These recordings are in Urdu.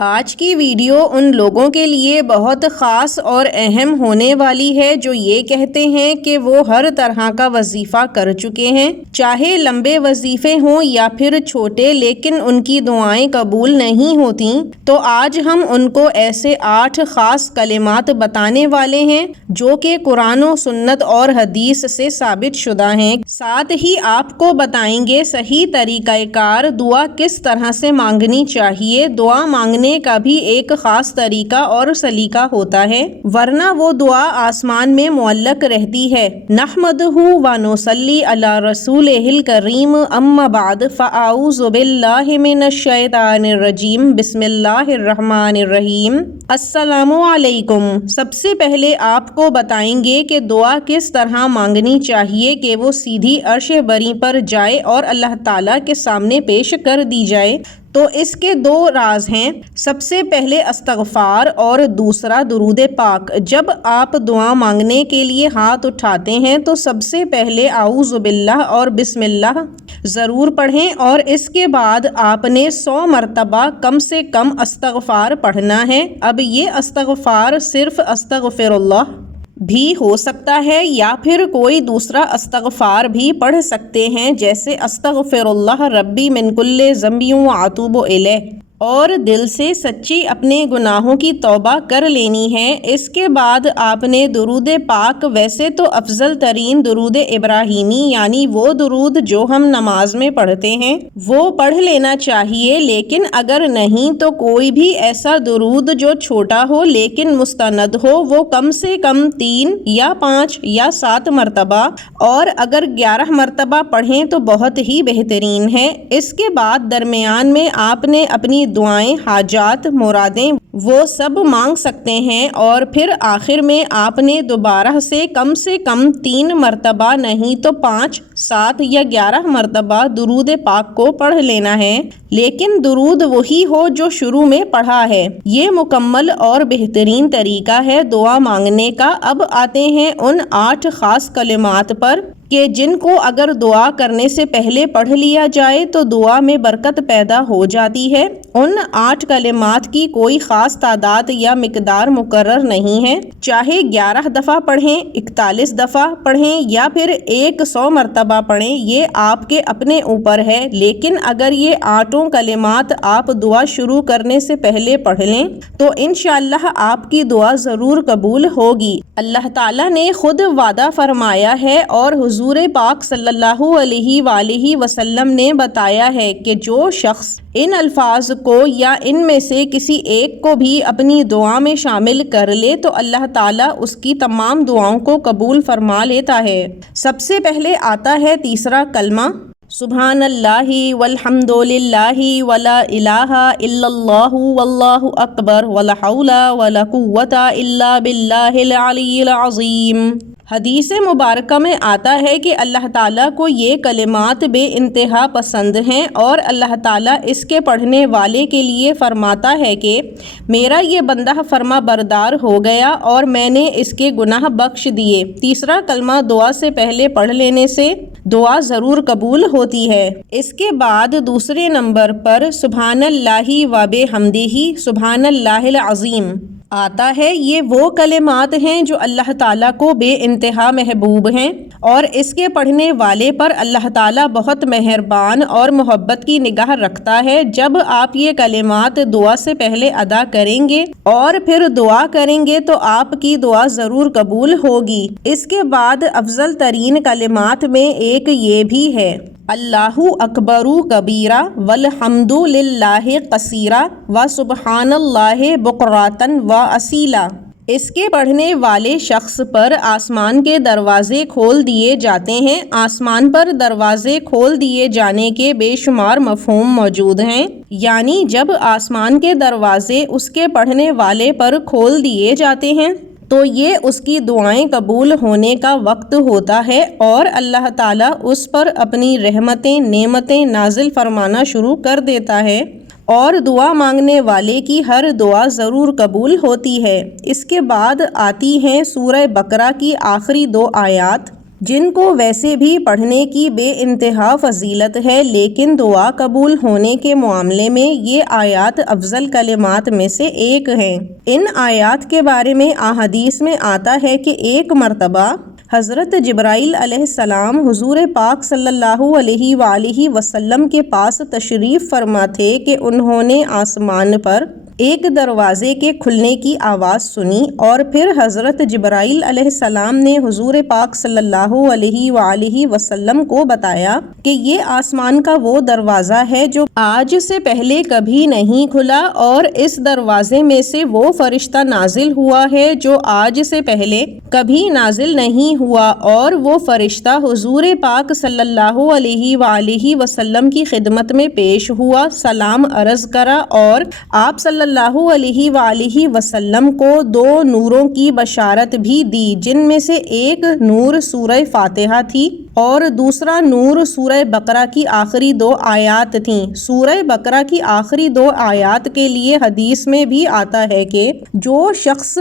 آج کی ویڈیو ان لوگوں کے لیے بہت خاص اور اہم ہونے والی ہے جو یہ کہتے ہیں کہ وہ ہر طرح کا وظیفہ کر چکے ہیں، چاہے لمبے وظیفے ہوں یا پھر چھوٹے، لیکن ان کی دعائیں قبول نہیں ہوتیں۔ تو آج ہم ان کو ایسے 8 خاص کلمات بتانے والے ہیں جو کہ قرآن و سنت اور حدیث سے ثابت شدہ ہیں۔ ساتھ ہی آپ کو بتائیں گے صحیح طریقہ کار دعا کس طرح سے مانگنی چاہیے۔ دعا مانگنے کا بھی ایک خاص طریقہ اور سلیقہ ہوتا ہے، ورنہ وہ دعا آسمان میں معلق رہتی ہے۔ نحمدہ و نصلی علی رسولہ الکریم، اما بعد، فاعوذ باللہ من الشیطان الرجیم، بسم اللہ الرحمن الرحیم۔ السلام علیکم۔ سب سے پہلے آپ کو بتائیں گے کہ دعا کس طرح مانگنی چاہیے کہ وہ سیدھی عرش بری پر جائے اور اللہ تعالیٰ کے سامنے پیش کر دی جائے۔ تو اس کے 2 راز ہیں، سب سے پہلے استغفار اور دوسرا درود پاک۔ جب آپ دعا مانگنے کے لیے ہاتھ اٹھاتے ہیں تو سب سے پہلے اعوذ باللہ اور بسم اللہ ضرور پڑھیں، اور اس کے بعد آپ نے 100 مرتبہ کم سے کم استغفار پڑھنا ہے۔ اب یہ استغفار صرف استغفر اللہ بھی ہو سکتا ہے یا پھر کوئی دوسرا استغفار بھی پڑھ سکتے ہیں، جیسے استغفر اللہ ربی من کل ذنب واتوب الیہ، اور دل سے سچی اپنے گناہوں کی توبہ کر لینی ہے۔ اس کے بعد آپ نے درود پاک، ویسے تو افضل ترین درود ابراہیمی یعنی وہ درود جو ہم نماز میں پڑھتے ہیں وہ پڑھ لینا چاہیے، لیکن اگر نہیں تو کوئی بھی ایسا درود جو چھوٹا ہو لیکن مستند ہو، وہ کم سے کم 3 یا 5 یا 7 مرتبہ، اور اگر 11 مرتبہ پڑھیں تو بہت ہی بہترین ہے۔ اس کے بعد درمیان میں آپ نے اپنی دعائیں، حاجات، مرادیں وہ سب مانگ سکتے ہیں، اور پھر آخر میں آپ نے دوبارہ سے کم 3 مرتبہ نہیں تو 5، 7 یا 11 مرتبہ درود پاک کو پڑھ لینا ہے، لیکن درود وہی ہو جو شروع میں پڑھا ہے۔ یہ مکمل اور بہترین طریقہ ہے دعا مانگنے کا۔ اب آتے ہیں ان 8 خاص کلمات پر کہ جن کو اگر دعا کرنے سے پہلے پڑھ لیا جائے تو دعا میں برکت پیدا ہو جاتی ہے۔ ان 8 کلمات کی کوئی خاص تعداد یا مقدار مقرر نہیں ہے، چاہے 11 دفعہ پڑھیں، 41 دفعہ پڑھیں یا پھر 100 مرتبہ پڑھیں، یہ آپ کے اپنے اوپر ہے، لیکن اگر یہ 8 کلمات آپ دعا شروع کرنے سے پہلے پڑھ لیں تو انشاءاللہ آپ کی دعا ضرور قبول ہوگی۔ اللہ تعالیٰ نے خود وعدہ فرمایا ہے اور حضور پاک صلی اللہ علیہ وآلہ وسلم نے بتایا ہے کہ جو شخص ان الفاظ کو یا ان میں سے کسی ایک کو بھی اپنی دعا میں شامل کر لے تو اللہ تعالیٰ اس کی تمام دعاؤں کو قبول فرما لیتا ہے۔ سب سے پہلے آتا ہے تیسرا کلمہ، سبحان اللہ والحمد للہ ولا الہ الا اللہ واللہ اکبر ولا حول ولا قوۃ الا باللہ العلی العظیم۔ حدیث مبارکہ میں آتا ہے کہ اللہ تعالیٰ کو یہ کلمات بے انتہا پسند ہیں، اور اللہ تعالیٰ اس کے پڑھنے والے کے لیے فرماتا ہے کہ میرا یہ بندہ فرما بردار ہو گیا اور میں نے اس کے گناہ بخش دیے۔ تیسرا کلمہ دعا سے پہلے پڑھ لینے سے دعا ضرور قبول ہوتی ہے۔ اس کے بعد دوسرے نمبر پر سبحان اللہ و بحمدہ سبحان اللہ العظیم آتا ہے۔ یہ وہ کلمات ہیں جو اللہ تعالیٰ کو بے انتہا محبوب ہیں، اور اس کے پڑھنے والے پر اللہ تعالیٰ بہت مہربان اور محبت کی نگاہ رکھتا ہے۔ جب آپ یہ کلمات دعا سے پہلے ادا کریں گے اور پھر دعا کریں گے تو آپ کی دعا ضرور قبول ہوگی۔ اس کے بعد افضل ترین کلمات میں ایک یہ بھی ہے، اللہ اکبر کبیرہ والحمد للہ کثیرہ وسبحان اللہ بکرۃ واصیلا۔ اس کے پڑھنے والے شخص پر آسمان کے دروازے کھول دیے جاتے ہیں۔ آسمان پر دروازے کھول دیے جانے کے بے شمار مفہوم موجود ہیں، یعنی جب آسمان کے دروازے اس کے پڑھنے والے پر کھول دیے جاتے ہیں تو یہ اس کی دعائیں قبول ہونے کا وقت ہوتا ہے، اور اللہ تعالیٰ اس پر اپنی رحمتیں، نعمتیں نازل فرمانا شروع کر دیتا ہے، اور دعا مانگنے والے کی ہر دعا ضرور قبول ہوتی ہے۔ اس کے بعد آتی ہیں سورہ بقرہ کی آخری 2 آیات، جن کو ویسے بھی پڑھنے کی بے انتہا فضیلت ہے، لیکن دعا قبول ہونے کے معاملے میں یہ آیات افضل کلمات میں سے ایک ہیں۔ ان آیات کے بارے میں احادیث میں آتا ہے کہ ایک مرتبہ حضرت جبرائیل علیہ السلام حضور پاک صلی اللہ علیہ وآلہ وسلم کے پاس تشریف فرما تھے کہ انہوں نے آسمان پر ایک دروازے کے کھلنے کی آواز سنی، اور پھر حضرت جبرائیل علیہ السلام نے حضور پاک صلی اللہ علیہ وآلہ وسلم کو بتایا کہ یہ آسمان کا وہ دروازہ ہے جو آج سے پہلے کبھی نہیں کھلا، اور اس دروازے میں سے وہ فرشتہ نازل ہوا ہے جو آج سے پہلے کبھی نازل نہیں ہوا، اور وہ فرشتہ حضور پاک صلی اللہ علیہ وآلہ وسلم کی خدمت میں پیش ہوا، سلام عرض کرا، اور آپ صلی اللہ علیہ وآلہ وسلم کو 2 نوروں کی بشارت بھی دی، جن میں سے ایک نور سورہ فاتحہ تھی اور دوسرا نور سورہ بقرہ کی آخری 2 آیات تھیں۔ سورہ بقرہ کی آخری 2 آیات کے لیے حدیث میں بھی آتا ہے کہ جو شخص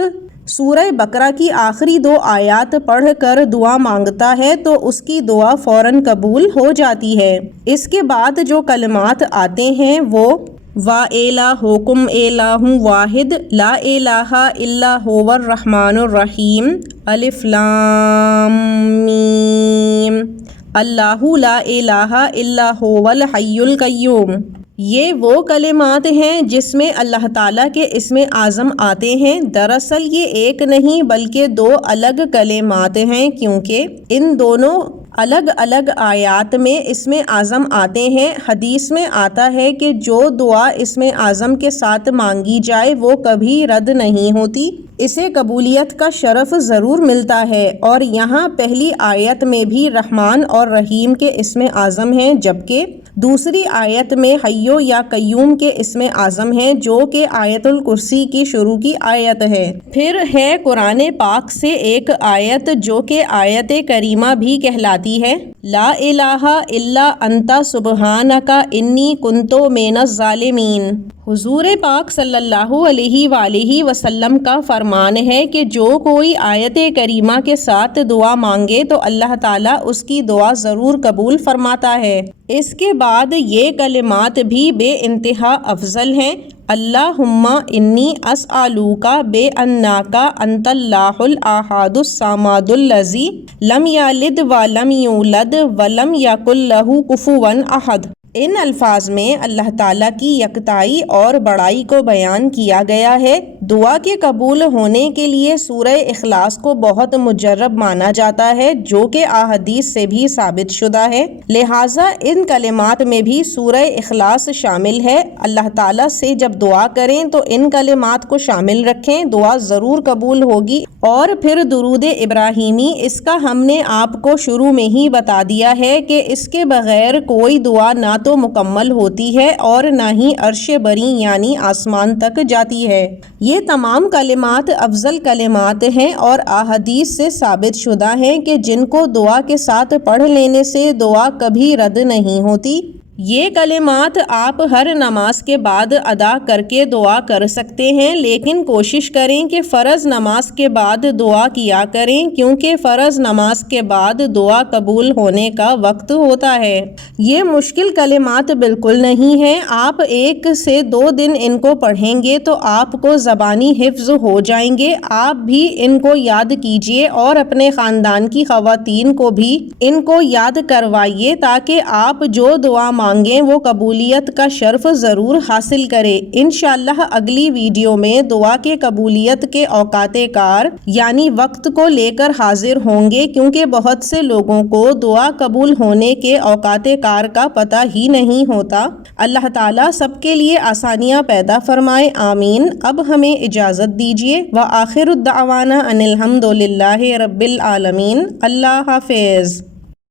سورہ بقرہ کی آخری 2 آیات پڑھ کر دعا مانگتا ہے تو اس کی دعا فوراً قبول ہو جاتی ہے۔ اس کے بعد جو کلمات آتے ہیں وہ وَإِلَٰهُكُمْ إِلَٰهٌ وَاحِدٌ لَا إِلَٰهَ إِلَّا هُوَ الرَّحْمَٰنُ الرَّحِيمُ الف لام میم اللہ لا الہ الا هو الحی القیوم۔ یہ وہ کلمات ہیں جس میں اللہ تعالیٰ کے اسم اعظم آتے ہیں۔ دراصل یہ ایک نہیں بلکہ 2 الگ کلمات ہیں، کیونکہ ان دونوں الگ الگ آیات میں اسم اعظم آتے ہیں۔ حدیث میں آتا ہے کہ جو دعا اسم اعظم کے ساتھ مانگی جائے وہ کبھی رد نہیں ہوتی، اسے قبولیت کا شرف ضرور ملتا ہے۔ اور یہاں پہلی آیت میں بھی رحمان اور رحیم کے اسم اعظم ہیں، جبکہ دوسری آیت میں حیو یا قیوم کے اسم اعظم ہیں، جو کہ آیت الکرسی کی شروع کی آیت ہے۔ پھر ہے قرآن پاک سے ایک آیت جو کہ آیت کریمہ بھی کہلاتی ہے، لا الہ الا انت سبحانک انی کنت من الظالمین۔ حضور پاک صلی اللہ علیہ وآلہ وسلم کا فرمان ہے کہ جو کوئی آیت کریمہ کے ساتھ دعا مانگے تو اللہ تعالیٰ اس کی دعا ضرور قبول فرماتا ہے۔ اس کے بعد یہ کلمات بھی بے انتہا افضل ہیں۔ اللہم انی اسألوک بأنک انت اللہ الاحد الصمد الذی لم یلد ولم یولد ولم یکن لہ کفوا احد۔ ان الفاظ میں اللہ تعالیٰ کی یکتائی اور بڑائی کو بیان کیا گیا ہے۔ دعا کے قبول ہونے کے لیے سورہ اخلاص کو بہت مجرب مانا جاتا ہے، جو کہ احادیث سے بھی ثابت شدہ ہے، لہٰذا ان کلمات میں بھی سورہ اخلاص شامل ہے۔ اللہ تعالیٰ سے جب دعا کریں تو ان کلمات کو شامل رکھیں، دعا ضرور قبول ہوگی۔ اور پھر درود ابراہیمی، اس کا ہم نے آپ کو شروع میں ہی بتا دیا ہے کہ اس کے بغیر کوئی دعا نہ تو مکمل ہوتی ہے اور نہ ہی عرش بری یعنی آسمان تک جاتی ہے۔ یہ تمام کلمات افضل کلمات ہیں اور احادیث سے ثابت شدہ ہیں کہ جن کو دعا کے ساتھ پڑھ لینے سے دعا کبھی رد نہیں ہوتی۔ یہ کلمات آپ ہر نماز کے بعد ادا کر کے دعا کر سکتے ہیں، لیکن کوشش کریں کہ فرض نماز کے بعد دعا کیا کریں، کیونکہ فرض نماز کے بعد دعا قبول ہونے کا وقت ہوتا ہے۔ یہ مشکل کلمات بالکل نہیں ہیں، آپ 1 سے 2 دن ان کو پڑھیں گے تو آپ کو زبانی حفظ ہو جائیں گے۔ آپ بھی ان کو یاد کیجیے اور اپنے خاندان کی خواتین کو بھی ان کو یاد کروائیے تاکہ آپ جو دعا مانگیں وہ قبولیت کا شرف ضرور حاصل کرے۔ انشاءاللہ اگلی ویڈیو میں دعا کے قبولیت کے اوقات کار یعنی وقت کو لے کر حاضر ہوں گے، کیونکہ بہت سے لوگوں کو دعا قبول ہونے کے اوقات کار کا پتہ ہی نہیں ہوتا۔ اللہ تعالیٰ سب کے لیے آسانیاں پیدا فرمائے، آمین۔ اب ہمیں اجازت دیجیے، وآخر الدعوانا ان الحمد للہ رب العالمین۔ اللہ حافظ۔